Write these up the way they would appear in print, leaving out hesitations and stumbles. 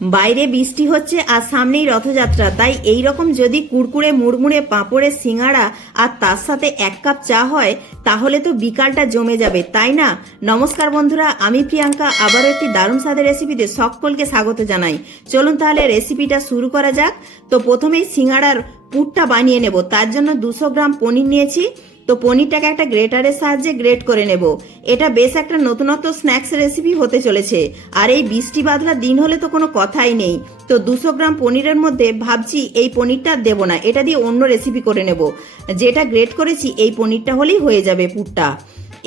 বাইরে বৃষ্টি হচ্ছে আর সামনেই রথযাত্রা, তাই এই রকম যদি কুড়কুড়ে মুড়মুড়ে পাঁপড়ের সিঙ্গাড়া আর তার সাথে 1 কাপ চা হয় তাহলে তো বিকালটা জমে যাবে, তাই না? নমস্কার বন্ধুরা, আমি প্রিয়াঙ্কা আবারও একটি দারুণ স্বাদের রেসিপিতে সকলকে স্বাগত জানাই। চলুন তাহলে রেসিপিটা শুরু করা যাক। তো প্রথমেই সিঙ্গাড়ার পুরটা বানিয়ে নেব। তার জন্য 200 গ্রাম পনির নিয়েছি। তো পনিরটাকে একটা গ্রেটারের সাহায্যে গ্রেট করে নেব। এটা বেশ একটা নতুনত্ব স্ন্যাক্স রেসিপি হতে চলেছে, আর এই বৃষ্টি বাদলা দিন হলে তো কোনো কথাই নেই। তো 200 গ্রাম পনিরের মধ্যে ভাবছি এই পনিরটা দেব না, এটা দিয়ে অন্য রেসিপি করে নেব। যেটা গ্রেট করেছি এই পনিরটা হলেই হয়ে যাবে পুরটা।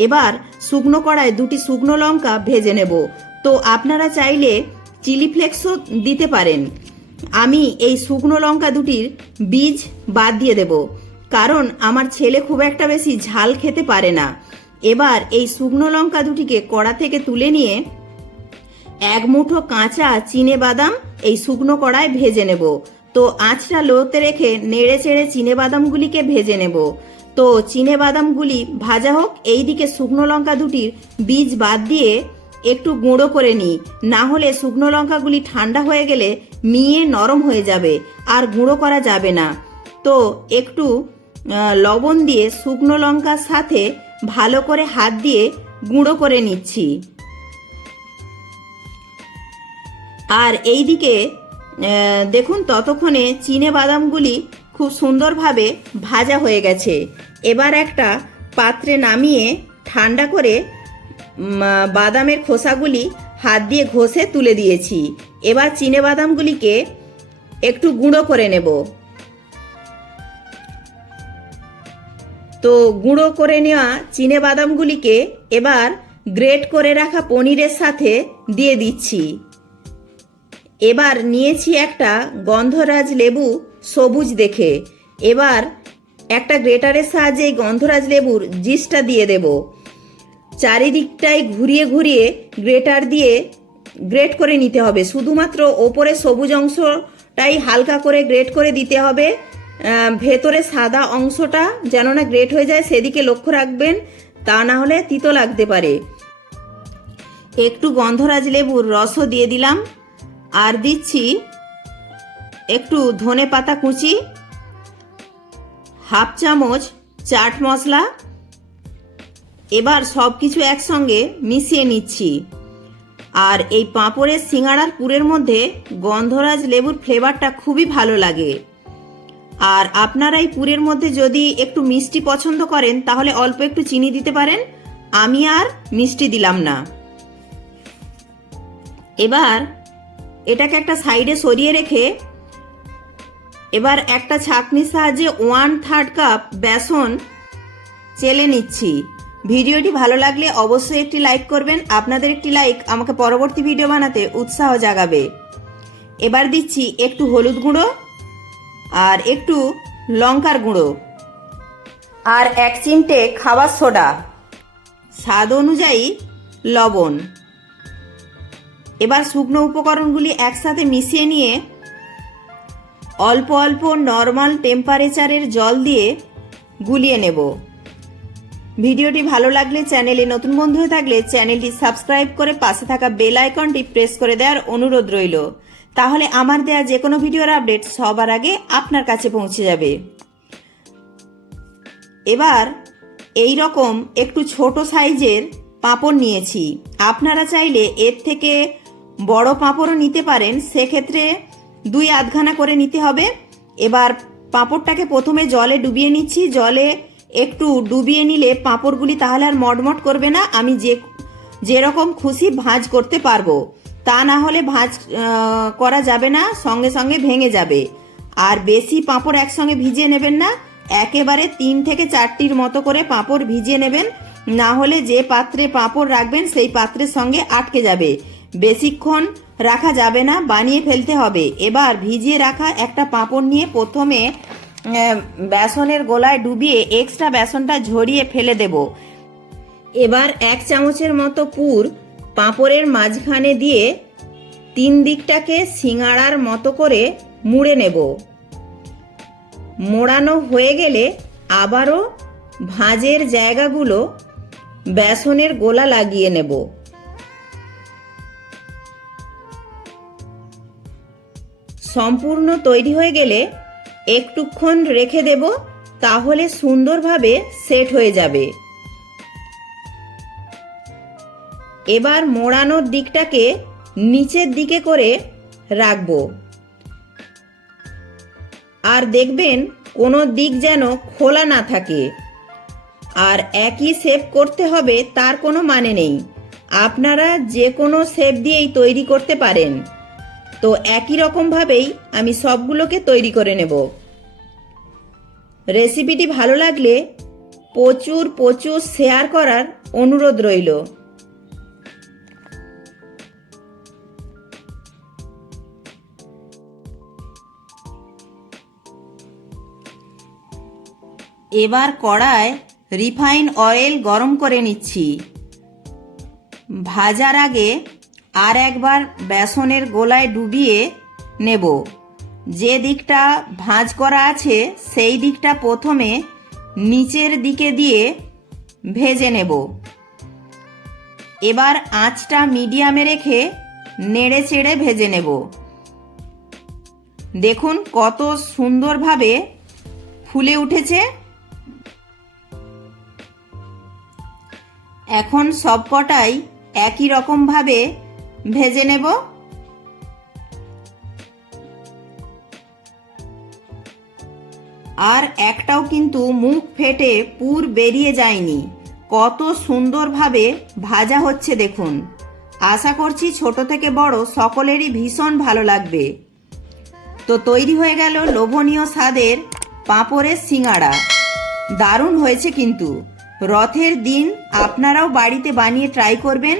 এবার শুকনো কড়ায় 2টি শুকনো লঙ্কা ভেজে নেব। তো আপনারা চাইলে চিলি ফ্লেক্সও দিতে পারেন। আমি এই শুকনো লঙ্কা দুটির বীজ বাদ দিয়ে দেব, কারণ আমার ছেলে খুব একটা বেশি ঝাল খেতে পারে না। এবার এই শুকনো লঙ্কা দুটিকে কড়া থেকে তুলে নিয়ে 1 মুঠো কাঁচা চিনে বাদাম এই শুকনো কড়ায় ভেজে নেব। তো আঁচটা লোতে রেখে নেড়ে চেড়ে চিনে বাদামগুলিকে ভেজে নেব। তো চিনে বাদামগুলি ভাজা হোক, এইদিকে শুকনো লঙ্কা দুটির বীজ বাদ দিয়ে একটু গুঁড়ো করে নিই, না হলে শুকনো লঙ্কাগুলি ঠান্ডা হয়ে গেলে মিয়ে নরম হয়ে যাবে আর গুঁড়ো করা যাবে না। তো একটু লবণ দিয়ে শুকনো লঙ্কার সাথে ভালো করে হাত দিয়ে গুঁড়ো করে নিচ্ছি। আর এইদিকে দেখুন ততক্ষণে চিনে বাদামগুলি খুব সুন্দরভাবে ভাজা হয়ে গেছে। এবার একটা পাত্রে নামিয়ে ঠান্ডা করে বাদামের খোসাগুলি হাত দিয়ে ঘষে তুলে দিয়েছি। এবার চিনে বাদামগুলিকে একটু গুঁড়ো করে নেব। তো গুঁড়ো করে নেওয়া চিনে বাদামগুলিকে এবার গ্রেট করে রাখা পনিরের সাথে দিয়ে দিচ্ছি। এবার নিয়েছি একটা গন্ধরাজ লেবু সবুজ দেখে। এবার একটা গ্রেটারের সাহায্যে এই গন্ধরাজ লেবুর জিসটা দিয়ে দেব। চারিদিকটাই ঘুরিয়ে ঘুরিয়ে গ্রেটার দিয়ে গ্রেট করে নিতে হবে। শুধুমাত্র ওপরে সবুজ অংশটাই হালকা করে গ্রেট করে দিতে হবে, ভেতরে সাদা অংশটা যেন না গ্রেট হয়ে যায় সেদিকে লক্ষ্য রাখবেন, তা না হলে তিতো লাগতে পারে। একটু গন্ধরাজ লেবুর রসও দিয়ে দিলাম, আর দিচ্ছি একটু ধনে পাতা কুচি, 1/2 চামচ চাট মশলা। এবার সব কিছু একসঙ্গে মিশিয়ে নিচ্ছি। আর এই পাঁপড়ের সিঙ্গাড়ার পুরের মধ্যে গন্ধরাজ লেবুর ফ্লেভারটা খুবই ভালো লাগে। আর আপনারা এই পুরের মধ্যে যদি একটু মিষ্টি পছন্দ করেন তাহলে অল্প একটু চিনি দিতে পারেন, আমি আর মিষ্টি দিলাম না। এবার এটাকে একটা সাইডে সরিয়ে রেখে এবার একটা ছাঁকনির সাহায্যে 1/3 কাপ বেসন চেলে নিচ্ছি। ভিডিওটি ভালো লাগলে অবশ্যই একটি লাইক করবেন। আপনাদের একটি লাইক আমাকে পরবর্তী ভিডিও বানাতে উৎসাহ জাগাবে। এবার দিচ্ছি একটু হলুদ গুঁড়ো আর একটু লঙ্কার গুঁড়ো আর 1 চিমটে খাবার সোডা, স্বাদ অনুযায়ী লবণ। এবার শুকনো উপকরণগুলি একসাথে মিশিয়ে নিয়ে অল্প অল্প নর্মাল টেম্পারেচারের জল দিয়ে গুলিয়ে নেব। ভিডিওটি ভালো লাগলে, চ্যানেলে নতুন বন্ধু হয়ে থাকলে চ্যানেলটি সাবস্ক্রাইব করে পাশে থাকা বেল আইকনটি প্রেস করে দেওয়ার অনুরোধ রইল। তাহলে আমার দেয়া যে কোনো ভিডিওর আপডেট সবার আগে আপনার কাছে পৌঁছে যাবে। এবার এই রকম একটু ছোট সাইজের পাঁপড় নিয়েছি। আপনারা চাইলে এর থেকে বড় পাঁপড়ও নিতে পারেন, সেক্ষেত্রে 2 আধখানা করে নিতে হবে। এবার পাঁপড়টাকে প্রথমে জলে ডুবিয়ে নিচ্ছি। জলে একটু ডুবিয়ে নিলে পাঁপড়গুলি তাহলে আর মটমট করবে না, আমি যেরকম খুশি ভাঁজ করতে পারবো। তা না হলে ভাঁজ করা যাবে না, সঙ্গে সঙ্গে ভেঙে যাবে। আর বেশি পাঁপড় একসঙ্গে ভিজিয়ে নেবেন না, একেবারে 3 থেকে 4টির মতো করে পাঁপড় ভিজিয়ে নেবেন, না হলে যে পাত্রে পাঁপড় রাখবেন সেই পাত্রের সঙ্গে আটকে যাবে। বেশিক্ষণ রাখা যাবে না, বানিয়ে ফেলতে হবে। এবার ভিজিয়ে রাখা একটা পাঁপড় নিয়ে প্রথমে বেসনের গোলায় ডুবিয়ে এক্সট্রা বেসনটা ঝরিয়ে ফেলে দেব। এবার 1 চামচের মতো পুর পাঁপড়ের মাঝখানে দিয়ে 3 দিকটাকে সিঙ্গাড়ার মতো করে মুড়ে নেব। মোড়ানো হয়ে গেলে আবারও ভাঁজের জায়গাগুলো বেসনের গোলা লাগিয়ে নেব। সম্পূর্ণ তৈরি হয়ে গেলে একটুক্ষণ রেখে দেব, তাহলে সুন্দরভাবে সেট হয়ে যাবে। এবার মোড়ানোর দিকটাকে নিচের দিকে করে রাখবো, আর দেখবেন কোনো দিক যেন খোলা না থাকে। আর একই শেপ করতে হবে তার কোনো মানে নেই, আপনারা যে কোনো শেপ দিয়েই তৈরি করতে পারেন। তো একই রকমভাবেই আমি সবগুলোকে তৈরি করে নেব। রেসিপিটি ভালো লাগলে প্রচুর প্রচুর শেয়ার করার অনুরোধ রইল। এবার কড়ায় রিফাইন অয়েল গরম করে নিচ্ছি। ভাজার আগে আর একবার বেসনের গোলায় ডুবিয়ে নেব। যে দিকটা ভাঁজ করা আছে সেই দিকটা প্রথমে নিচের দিকে দিয়ে ভেজে নেব। এবার আঁচটা মিডিয়ামে রেখে নেড়ে চেড়ে ভেজে নেব। দেখুন কত সুন্দরভাবে ফুলে উঠেছে। এখন সবকটাই একই রকমভাবে ভেজে নেব। আর একটাও কিন্তু মুখ ফেটে পুর বেরিয়ে যায়নি, কত সুন্দরভাবে ভাজা হচ্ছে দেখুন। আশা করছি ছোট থেকে বড় সকলেরই ভীষণ ভালো লাগবে। তো তৈরি হয়ে গেল লোভনীয় স্বাদের পাঁপড়ের সিঙাড়া। দারুণ হয়েছে কিন্তু। রথের দিন আপনারাও বাড়িতে বানিয়ে ট্রাই করবেন।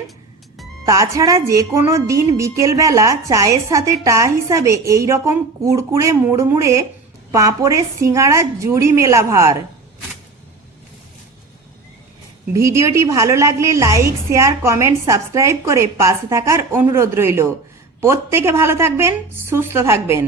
তাছাড়া যে কোনো দিন বিকেলবেলা চায়ের সাথে টা হিসাবে এই রকম কুড়কুড়ে মুড়মুড়ে পাঁপড়ের সিঙাড়া জুড়ি মেলা ভার। ভিডিওটি ভালো লাগলে লাইক, শেয়ার, কমেন্ট, সাবস্ক্রাইব করে পাশে থাকার অনুরোধ রইল। প্রত্যেকে ভালো থাকবেন, সুস্থ থাকবেন।